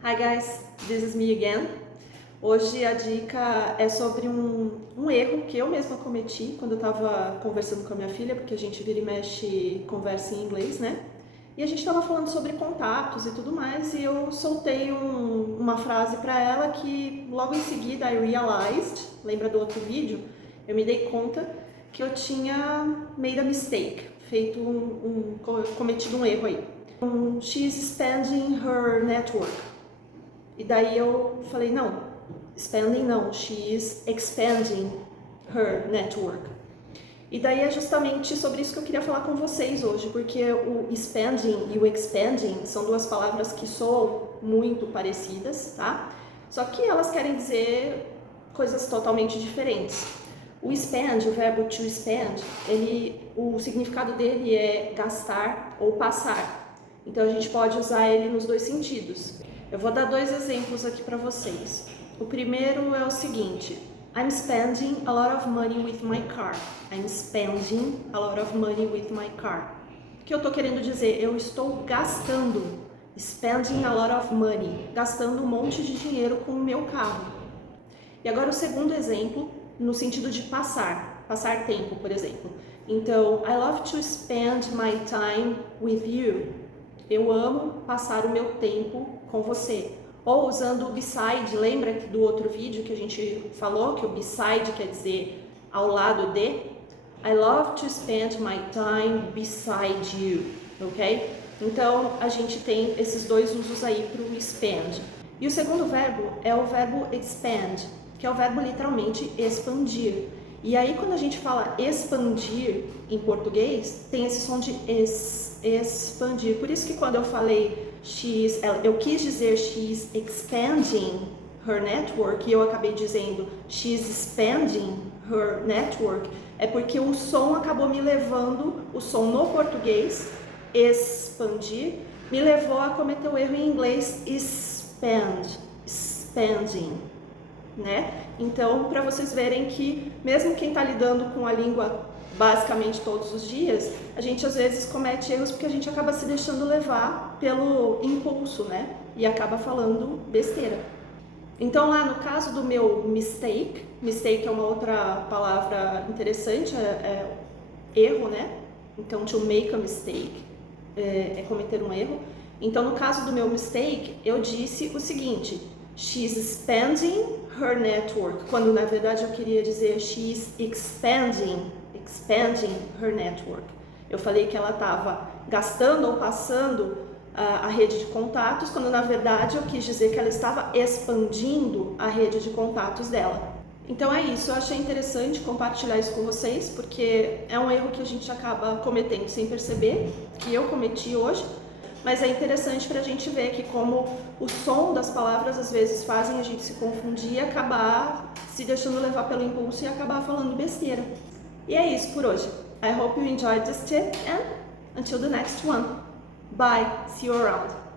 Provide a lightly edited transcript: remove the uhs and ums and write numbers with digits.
Hi guys, this is me again. Hoje a dica é sobre um erro que eu mesma cometi quando eu estava conversando com a minha filha, porque a gente vira e mexe conversa em inglês, né? E a gente estava falando sobre contatos e tudo mais, e eu soltei uma frase para ela que logo em seguida I realized, lembra do outro vídeo? Eu me dei conta que eu tinha made a mistake, cometido um erro aí. She's expanding her network. E daí eu falei, não, expanding não, she is expanding her network. E daí é justamente sobre isso que eu queria falar com vocês hoje, porque o expanding e o expanding são duas palavras que soam muito parecidas, tá? Só que elas querem dizer coisas totalmente diferentes. O expand, o verbo to expand, o significado dele é gastar ou passar. Então a gente pode usar ele nos dois sentidos. Eu vou dar dois exemplos aqui para vocês. O primeiro é o seguinte: I'm spending a lot of money with my car. I'm spending a lot of money with my car. O que eu estou querendo dizer? Eu estou gastando. Spending a lot of money. Gastando um monte de dinheiro com o meu carro. E agora o segundo exemplo, no sentido de passar tempo, por exemplo. Então, I love to spend my time with you. Eu amo passar o meu tempo com você. Ou usando o beside, lembra do outro vídeo que a gente falou que o beside quer dizer ao lado de? I love to spend my time beside you, ok? Então a gente tem esses dois usos aí para o expand. E o segundo verbo é o verbo expand, que é o verbo literalmente expandir. E aí quando a gente fala expandir em português, tem esse som de expandir. Por isso que quando eu falei eu quis dizer she's expanding her network e eu acabei dizendo she's expanding her network, é porque o som acabou me levando, o som no português, expandir, me levou a cometer o erro em inglês expanding, né? Então, para vocês verem que mesmo quem está lidando com a língua basicamente todos os dias, a gente às vezes comete erros porque a gente acaba se deixando levar pelo impulso, né? E acaba falando besteira. Então lá no caso do meu mistake é uma outra palavra interessante, é erro, né? Então to make a mistake é cometer um erro. Então no caso do meu mistake, eu disse o seguinte: she's expanding her network, quando na verdade eu queria dizer she's expanding her network. Eu falei que ela estava gastando ou passando a rede de contatos, quando na verdade eu quis dizer que ela estava expandindo a rede de contatos dela. Então é isso, eu achei interessante compartilhar isso com vocês, porque é um erro que a gente acaba cometendo sem perceber, que eu cometi hoje, mas é interessante para a gente ver que como o som das palavras às vezes fazem a gente se confundir e acabar se deixando levar pelo impulso e acabar falando besteira. E é isso por hoje. I hope you enjoyed this tip and until the next one. Bye. See you around.